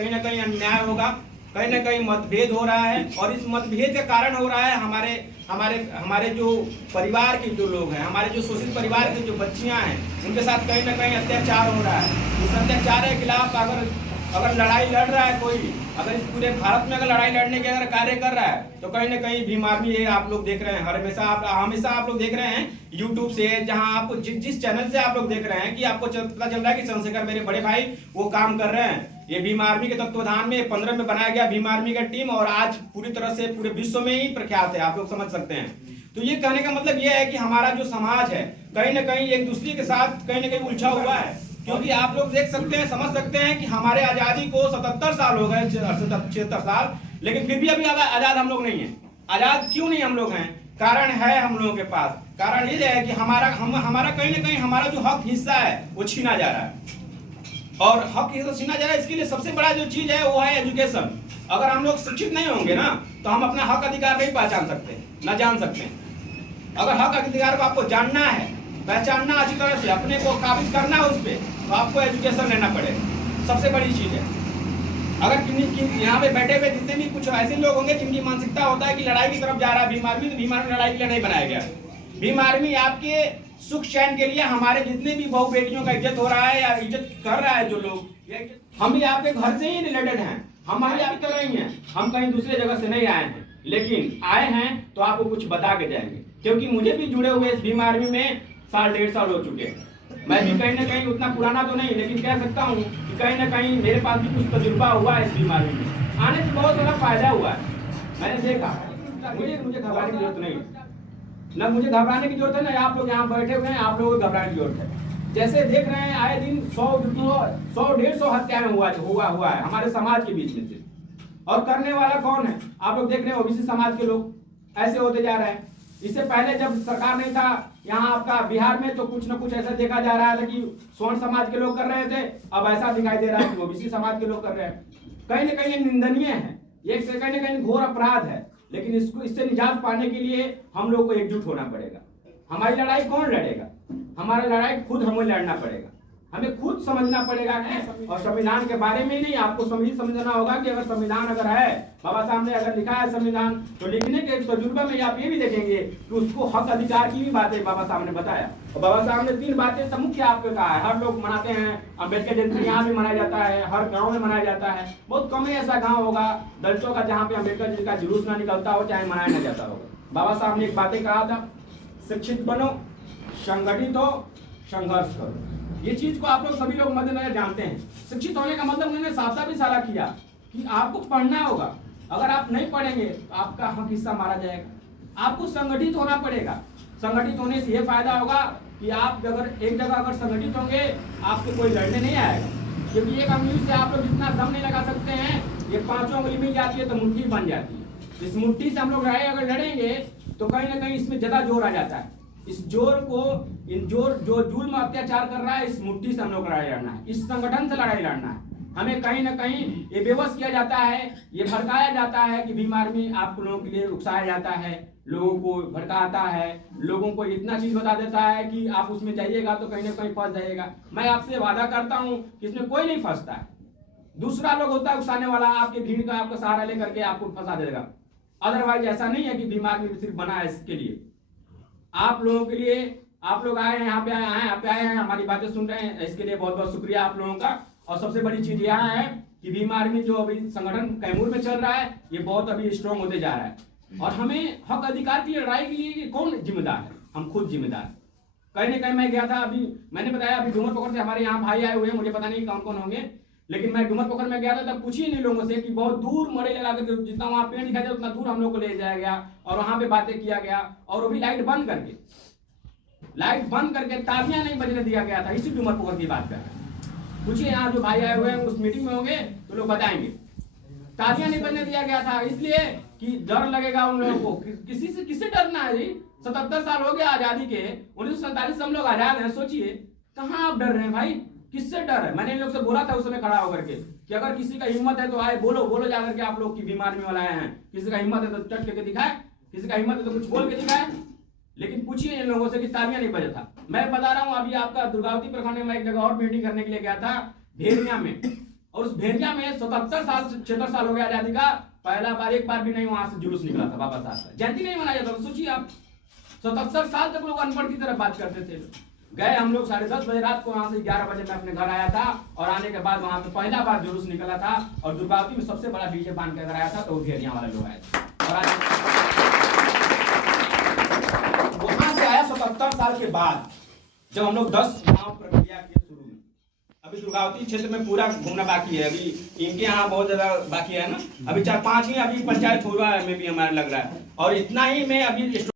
कहीं ना कहीं अन्याय होगा, कहीं ना कहीं मतभेद हो रहा है। और इस मतभेद के कारण हो रहा है हमारे हमारे हमारे जो परिवार के जो लोग हैं, हमारे जो शोषित परिवार की जो बच्चियां हैं, उनके साथ कहीं ना कहीं अत्याचार हो रहा है। इस अत्याचार के खिलाफ अगर लड़ाई लड़ रहा है कोई, अगर इस पूरे भारत में अगर लड़ाई लड़ने के अगर कार्य कर रहा है, तो कहीं ना कहीं भीम आर्मी ये आप लोग देख रहे हैं। हमेशा आप लोग देख रहे हैं यूट्यूब से, जहां आपको जिस चैनल से आप लोग देख रहे हैं कि आपको पता चल रहा है कि चंद्रशेखर मेरे बड़े भाई वो काम कर रहे हैं। ये भीम आर्मी के तत्वाधान में 15 में बनाया गया भीम आर्मी का टीम, और आज पूरी तरह से पूरे विश्व में ही प्रख्यात है, आप लोग समझ सकते हैं। तो ये कहने का मतलब ये है कि हमारा जो समाज है कहीं ना कहीं एक दूसरे के साथ कहीं ना कहीं उलझा हुआ है। क्योंकि आप लोग देख सकते हैं, समझ सकते हैं कि हमारे आजादी को 77 साल हो गए, 76 साल, लेकिन फिर भी अभी आजाद हम लोग नहीं है। आजाद क्यों नहीं हम लोग हैं? कारण है हम लोगों के पास। कारण ये है कि हमारा कहीं ना कहीं हमारा जो हक हिस्सा है वो छीना जा रहा है, और हक हिस्सा छीना जा रहा है। इसके लिए सबसे बड़ा जो चीज है वो है एजुकेशन। अगर हम लोग शिक्षित नहीं होंगे ना, तो हम अपना हक अधिकार नहीं पहचान सकते, न जान सकते। अगर हक अधिकार को आपको जानना है, पहचानना, अच्छी तरह से अपने को काबिज करना है उस पर, तो आपको एजुकेशन लेना पड़ेगा। सबसे बड़ी चीज है। अगर यहाँ पे बैठे हुए जितने भी कुछ ऐसे लोग होंगे जिनकी मानसिकता होता है कि लड़ाई की तरफ जा रहा है भीम आर्मी, तो भीम आर्मी लड़ाई के लिए नहीं बनाया गया। भीम आर्मी आपके सुख चैन के लिए, हमारे जितने भी बहु बेटियों का इज्जत हो रहा है या इज्जत कर रहा है जो लोग, हम भी आपके घर से ही रिलेटेड हैं, हम भी आपकी तरह ही हैं। हम कहीं दूसरे जगह से नहीं आए हैं, लेकिन आए हैं तो आपको कुछ बता के जाएंगे। क्योंकि मुझे भी जुड़े हुए इस भीम आर्मी में साल 1.5 साल हो चुके हैं। मैं भी कहीं ना कहीं उतना पुराना तो नहीं, लेकिन कह सकता हूँ कि कहीं ना कहीं मेरे पास भी कुछ तजुर्बा हुआ है इस भीम आर्मी में। आने से बहुत सारा फायदा हुआ है, मैंने देखा। मुझे घबराने की जरूरत नहीं है, ना मुझे घबराने की जरूरत है, ना आप लोग यहाँ बैठे हुए हैं आप लोगों को घबराने की जरूरत है। जैसे देख रहे हैं आए दिन 100-150 हत्याएं हुआ है हमारे समाज के बीच में से। और करने वाला कौन है? आप लोग देख रहे हैं ओबीसी समाज के लोग ऐसे होते जा रहे हैं। इससे पहले जब सरकार नहीं था यहाँ आपका बिहार में, तो कुछ न कुछ ऐसा देखा जा रहा था कि स्वर्ण समाज के लोग कर रहे थे, अब ऐसा दिखाई दे रहा है कि ओबीसी समाज के लोग कर रहे हैं। कहीं ना कहीं ये निंदनीय है, ये कहीं ना कहीं घोर अपराध है। लेकिन इससे निजात पाने के लिए हम लोग को एकजुट होना पड़ेगा। हमारी लड़ाई कौन लड़ेगा? हमारी लड़ाई खुद हमें लड़ना पड़ेगा, हमें खुद समझना पड़ेगा कि, और संविधान के बारे में नहीं, आपको समझना होगा कि अगर संविधान अगर है, बाबा साहब ने अगर लिखा है संविधान, तो लिखने के तजुर्बे में आप ये भी देखेंगे कि उसको हक अधिकार की भी बातें बाबा साहब ने बताया। और बाबा साहब ने 3 बातें मुख्य आपको कहा है। हर लोग मनाते हैं, अम्बेडकर जयंती यहाँ भी मनाया जाता है, हर गाँव में मनाया जाता है। बहुत कम ही ऐसा गाँव होगा दलितों का जहाँ पे अम्बेडकर जी का जुलूस ना निकलता हो, चाहे मनाया न जाता होगा। बाबा साहब ने एक बातें कहा था, शिक्षित बनो, संगठित हो, संघर्ष करो। ये चीज को आप लोग सभी लोग मद्देनजर जानते हैं। शिक्षित होने का मतलब उन्होंने साफ इशारा किया कि आपको पढ़ना होगा। अगर आप नहीं पढ़ेंगे तो आपका हक हिस्सा मारा जाएगा। आपको संगठित होना पड़ेगा। संगठित होने से ये फायदा होगा कि आप अगर एक जगह अगर संगठित होंगे, आपसे कोई लड़ने नहीं आएगा। क्योंकि एक अंगुली से आप लोग जितना दम नहीं लगा सकते हैं, ये 5 अंगुली मिल जाती है तो मुट्ठी बन जाती है। इस मुट्ठी से हम लोग अगर लड़ेंगे तो कहीं ना कहीं इसमें ज्यादा जोर आ जाता है। इस जोर को, जो जुल्म अत्याचार कर रहा है, इस मुट्ठी से हम लोग लड़ाई लड़ना है, इस संगठन से लड़ाई लड़ना है। हमें कहीं ना कहीं ये बेबस किया जाता है, ये भड़काया जाता है कि भीम आर्मी आप लोगों के लिए उकसाया जाता है, लोगों को भड़काता है, लोगों को इतना चीज बता देता है कि आप उसमें जाइएगा तो कहीं ना कहीं फंस जाइएगा। मैं आपसे वादा करता हूँ कि इसमें कोई नहीं फंसता है। दूसरा लोग होता है उकसाने वाला, आपके भीड़ का आपका सहारा लेकर के आपको फंसा देगा। अदरवाइज ऐसा नहीं है कि भीम आर्मी सिर्फ बना है इसके लिए, आप लोगों के लिए। आप लोग आए हैं, यहाँ पे आए हैं, हमारी बातें सुन रहे हैं, इसके लिए बहुत बहुत शुक्रिया आप लोगों का। और सबसे बड़ी चीज यहाँ है कि भीम आर्मी जो अभी संगठन कैमूर में चल रहा है, ये बहुत अभी स्ट्रॉन्ग होते जा रहा है। और हमें हक अधिकार की लड़ाई के लिए कौन जिम्मेदार है? हम खुद जिम्मेदार। कहीं ना कहीं मैं गया था, अभी मैंने बताया, अभी डूमर पोखर से हमारे यहाँ भाई आए हुए हैं, मुझे पता नहीं कौन कौन होंगे, लेकिन मैं डूमर पोखर में गया था, तब पूछिए नहीं लोगों से कि बहुत दूर मरे लगा कर, जितना वहाँ पेड़ दिखाई दे उतना दूर हम लोग को ले जाया गया और वहाँ पे बातें किया गया। और वो भी लाइट बंद करके तालियां नहीं बजने दिया गया था। इसी डूमर पोखर की बात कर रहे हैं। पूछिए यहाँ जो भाई आए हुए हैं उस मीटिंग में होंगे तो लोग बताएंगे, तालियां नहीं बजने दिया गया था, इसलिए कि डर लगेगा उन लोगों को। किससे डरना है जी? 77 साल हो गया आजादी के, 1947 से हम लोग आजाद हैं। सोचिए कहाँ आप डर रहे हैं भाई? किससे डर है? मैंने इन लोग से बोला था उस समय खड़ा होकर के कि अगर किसी का हिम्मत है तो आए, बोलो जाकर के आप लोग की भीम आर्मी वाला आए हैं। किसी का हिम्मत है तो चट करके दिखाए, किसी का हिम्मत है तो कुछ बोल के दिखाए। लेकिन पूछिए इन लोगों से कि तालियां नहीं बजा था। मैं बता रहा हूँ, अभी आपका दुर्गावती प्रखंड में मैं एक जगह और मीटिंग करने के लिए गया था, भेड़िया में। और उस भेड़िया में 77 साल 76 साल हो गया आजादी का, पहला बार एक बार भी नहीं वहां से जुलूस निकला था बाबा साहब का, जयंती नहीं मनाया जाता। सोचिए आप 77 साल तक लोग अनपढ़ की तरह बात करते थे। गए हम लोग 10:30 बजे रात को, वहां से 11 बजे मैं अपने घर आया था, और आने के बाद वहां से पहला बार जुलूस निकला था, और दुर्गावती में सबसे बड़ा डीजे बांध के अगर आया था तो वो भेड़िया वाले लोग आए थे। और आज वहां से आया 77 साल के बाद, जब हम लोग 10 गांव प्रक्रिया के शुरू में, अभी दुर्गावती क्षेत्र में पूरा घूमना बाकी है, अभी इनके यहाँ बहुत ज्यादा बाकी है ना, अभी 4-5 ही अभी पंचायत हुआ है में भी हमारा लग रहा है, और इतना ही में अभी